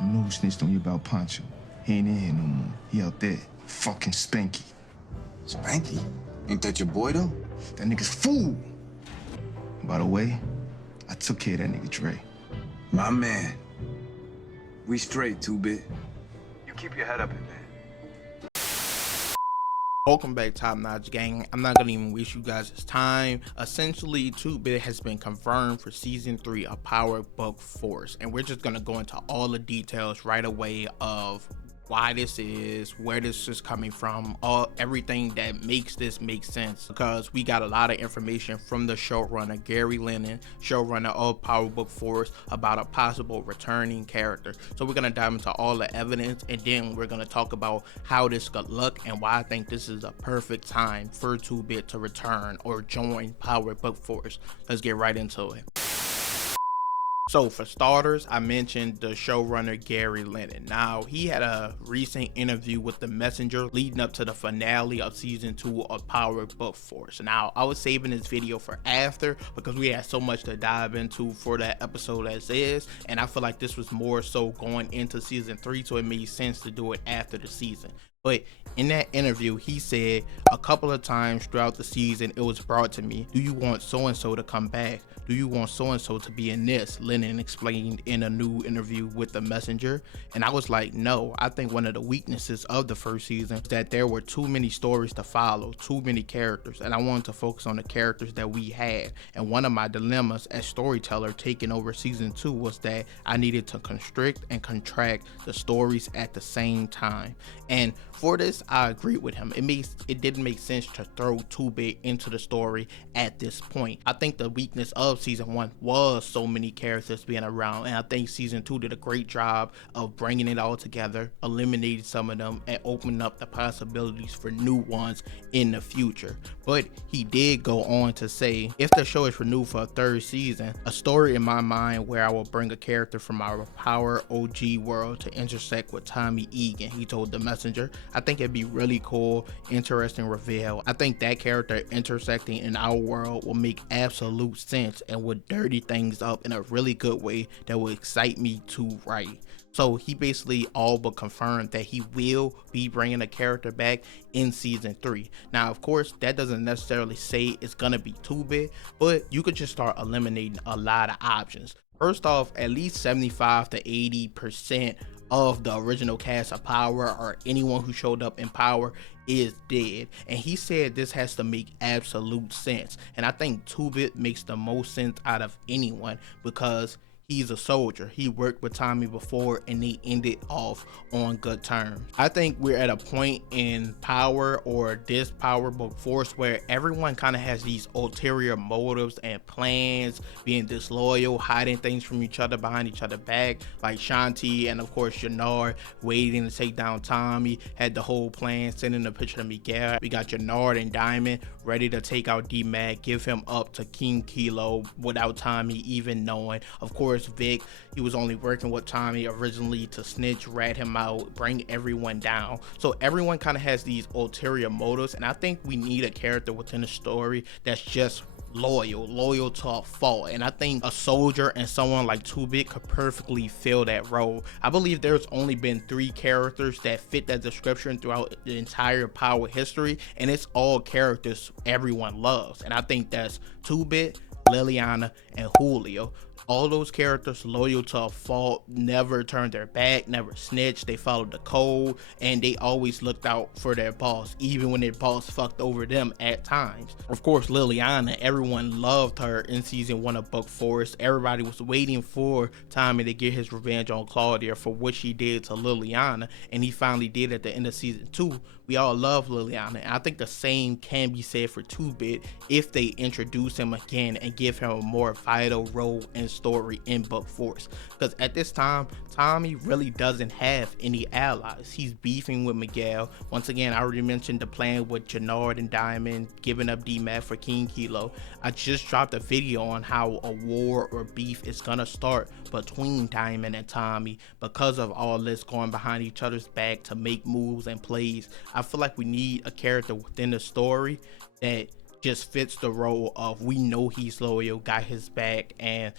I know who snitched on you about Pancho. He ain't in here no more. He out there. Fucking Spanky. Spanky? Ain't that your boy, though? That nigga's fool. By the way, I took care of that nigga Dre. My man. We straight, 2-Bit. You keep your head up in there. Welcome back, Top Notch Gang. I'm not gonna even waste you guys' time. Essentially, 2-Bit has been confirmed for season 3 of Power Book Force, and we're just gonna go into all the details right away of why this is, where this is coming from, everything that makes this make sense, because we got a lot of information from the showrunner Gary Lennon, showrunner of Power Book Force, about a possible returning character. So we're gonna dive into all the evidence, and then we're gonna talk about how this could look and why I think this is a perfect time for 2-Bit to return or join Power Book Force. Let's get right into it. So for starters, I mentioned the showrunner Gary Lennon. Now, he had a recent interview with The Messenger leading up to the finale of season 2 of Power Book Force. Now, I was saving this video for after because we had so much to dive into for that episode as is, and I feel like this was more so going into season 3, so it made sense to do it after the season. But in that interview, he said a couple of times throughout the season, it was brought to me, do you want so-and-so to come back? Do you want so-and-so to be in this? Lennon explained in a new interview with The Messenger. And I was like, no, I think one of the weaknesses of the first season is that there were too many stories to follow, too many characters. And I wanted to focus on the characters that we had. And one of my dilemmas as storyteller taking over season 2 was that I needed to constrict and contract the stories at the same time. And for this, I agree with him. It didn't make sense to throw 2-Bit into the story at this point. I think the weakness of season 1 was so many characters being around, and I think season 2 did a great job of bringing it all together, eliminating some of them, and opening up the possibilities for new ones in the future. But he did go on to say, if the show is renewed for a 3rd season, a story in my mind where I will bring a character from our Power OG world to intersect with Tommy Egan, he told The Messenger. I think it'd be really cool, interesting reveal. I think that character intersecting in our world will make absolute sense and would dirty things up in a really good way that will excite me to write. So he basically all but confirmed that he will be bringing a character back in season 3. Now, of course, that doesn't necessarily say it's gonna be 2-Bit, but you could just start eliminating a lot of options. First off, at least 75 to 80% of the original cast of Power, or anyone who showed up in Power, is dead. And he said this has to make absolute sense. And I think 2-Bit makes the most sense out of anyone because he's a soldier. He worked with Tommy before and they ended off on good terms. I think we're at a point in Power, or this Power Book Force, where everyone kind of has these ulterior motives and plans, being disloyal, hiding things from each other behind each other's back, like Shanti and of course Jannard waiting to take down Tommy, had the whole plan, sending a picture to Miguel. We got Jannard and Diamond ready to take out D-Mac, give him up to King Kilo without Tommy even knowing. Of course, Vic, he was only working with Tommy originally to snitch, rat him out, bring everyone down. So everyone kind of has these ulterior motives, and I think we need a character within the story that's just loyal to a fault. And I think a soldier and someone like 2-Bit could perfectly fill that role. I believe there's only been 3 characters that fit that description throughout the entire Power history, and it's all characters everyone loves. And I think that's 2-Bit, Liliana, and Julio. All those characters loyal to a fault, never turned their back, never snitched, they followed the code, and they always looked out for their boss, even when their boss fucked over them at times. Of course, Liliana, everyone loved her in season 1 of Book Force. Everybody was waiting for Tommy to get his revenge on Claudia for what she did to Liliana, and he finally did at the end of season 2. We all love Liliana, and I think the same can be said for 2-Bit if they introduce him again and give him a more vital role and story in Book Force. Because at this time, Tommy really doesn't have any allies. He's beefing with Miguel. Once again, I already mentioned the plan with Jannard and Diamond giving up D-Mac for King Kilo. I just dropped a video on how a war or beef is gonna start between Diamond and Tommy because of all this going behind each other's back to make moves and plays. I feel like we need a character within the story that just fits the role of, we know he's loyal, got his back, and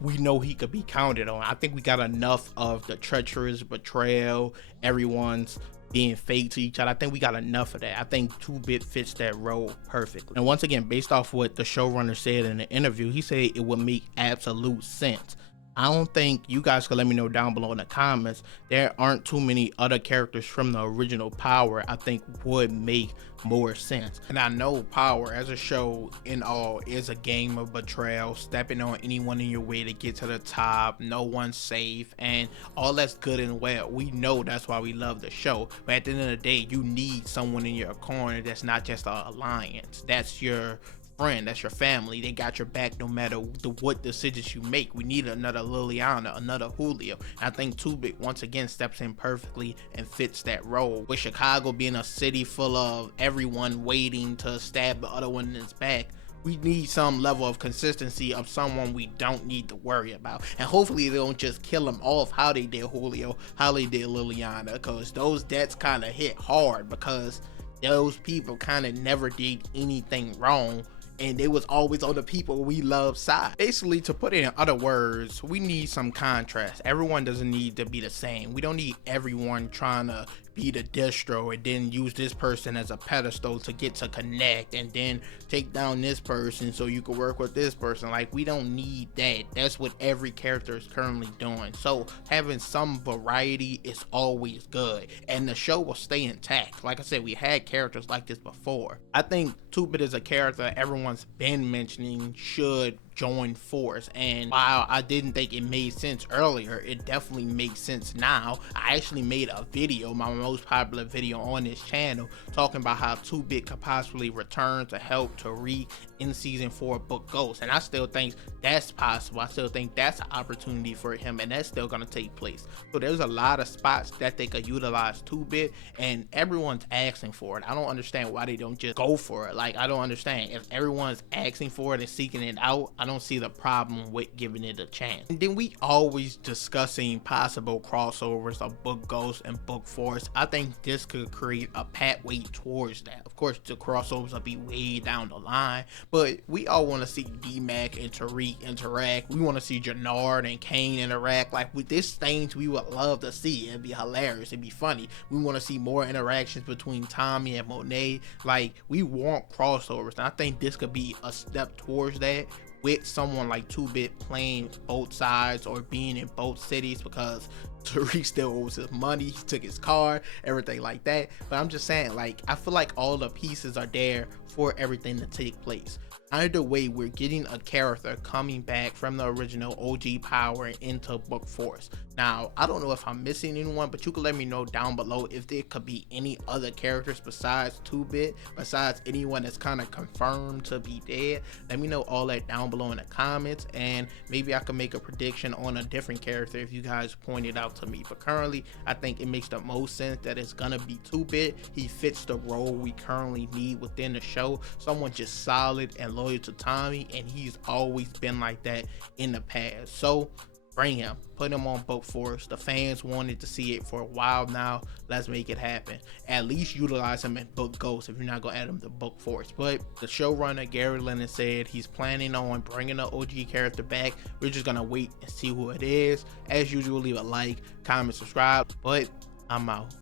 we know he could be counted on. I think we got enough of the treacherous betrayal, everyone's being fake to each other. I think we got enough of that. I think 2-Bit fits that role perfectly. And once again, based off what the showrunner said in the interview, he said it would make absolute sense. I don't think, you guys can let me know down below in the comments, there aren't too many other characters from the original Power I think would make more sense. And I know Power as a show in all is a game of betrayal, stepping on anyone in your way to get to the top, no one's safe, and all that's good and well. We know that's why we love the show, but at the end of the day, you need someone in your corner that's not just an alliance, that's your friend, that's your family. They got your back no matter what decisions you make. We need another Liliana, another Julio. And I think 2-Bit once again steps in perfectly and fits that role. With Chicago being a city full of everyone waiting to stab the other one in his back, we need some level of consistency of someone we don't need to worry about. And hopefully they don't just kill him off how they did Julio, how they did Liliana, because those deaths kind of hit hard, because those people kind of never did anything wrong, and they was always on the people we love side. Basically, to put it in other words, we need some contrast. Everyone doesn't need to be the same. We don't need everyone trying to be the distro and then use this person as a pedestal to get to connect, and then take down this person so you can work with this person. Like, we don't need that. That's what every character is currently doing. So having some variety is always good, and the show will stay intact. Like I said, we had characters like this before. I think 2-Bit is a character everyone's been mentioning should join force, and while I didn't think it made sense earlier, it definitely makes sense now. I actually made a video, my most popular video on this channel, talking about how 2-Bit could possibly return to help Tariq in season 4 Book Ghost, and I still think that's possible. I still think that's an opportunity for him, and that's still gonna take place. So there's a lot of spots that they could utilize 2-Bit, and everyone's asking for it. I don't understand why they don't just go for it. Like, I don't understand. If everyone's asking for it and seeking it out, I don't see the problem with giving it a chance. And then we always discussing possible crossovers of Book Ghost and Book Force. I think this could create a pathway towards that. Of course, the crossovers will be way down the line, but we all want to see D-Mac and Tariq interact. We want to see Jannard and Kane interact. Like, with these things we would love to see. It'd be hilarious, it'd be funny. We want to see more interactions between Tommy and Monet. Like, we want crossovers, and I think this could be a step towards that, with someone like 2-Bit playing both sides or being in both cities, because Tariq still owes his money, he took his car, everything like that. But I'm just saying, like, I feel like all the pieces are there for everything to take place. Either way, we're getting a character coming back from the original OG Power into Book Force. Now, I don't know if I'm missing anyone, but you can let me know down below if there could be any other characters besides 2-Bit, besides anyone that's kind of confirmed to be dead. Let me know all that down below in the comments, and maybe I can make a prediction on a different character if you guys point it out to me. But currently, I think it makes the most sense that it's gonna be 2-Bit. He fits the role we currently need within the show. Someone just solid and loyal to Tommy, and he's always been like that in the past. So bring him, put him on Book Force. The fans wanted to see it for a while now. Let's make it happen. At least utilize him in Book Ghost if you're not gonna add him to Book Force. But the showrunner Gary Lennon said he's planning on bringing the OG character back. We're just gonna wait and see who it is. As usual, leave a like, comment, subscribe. But I'm out.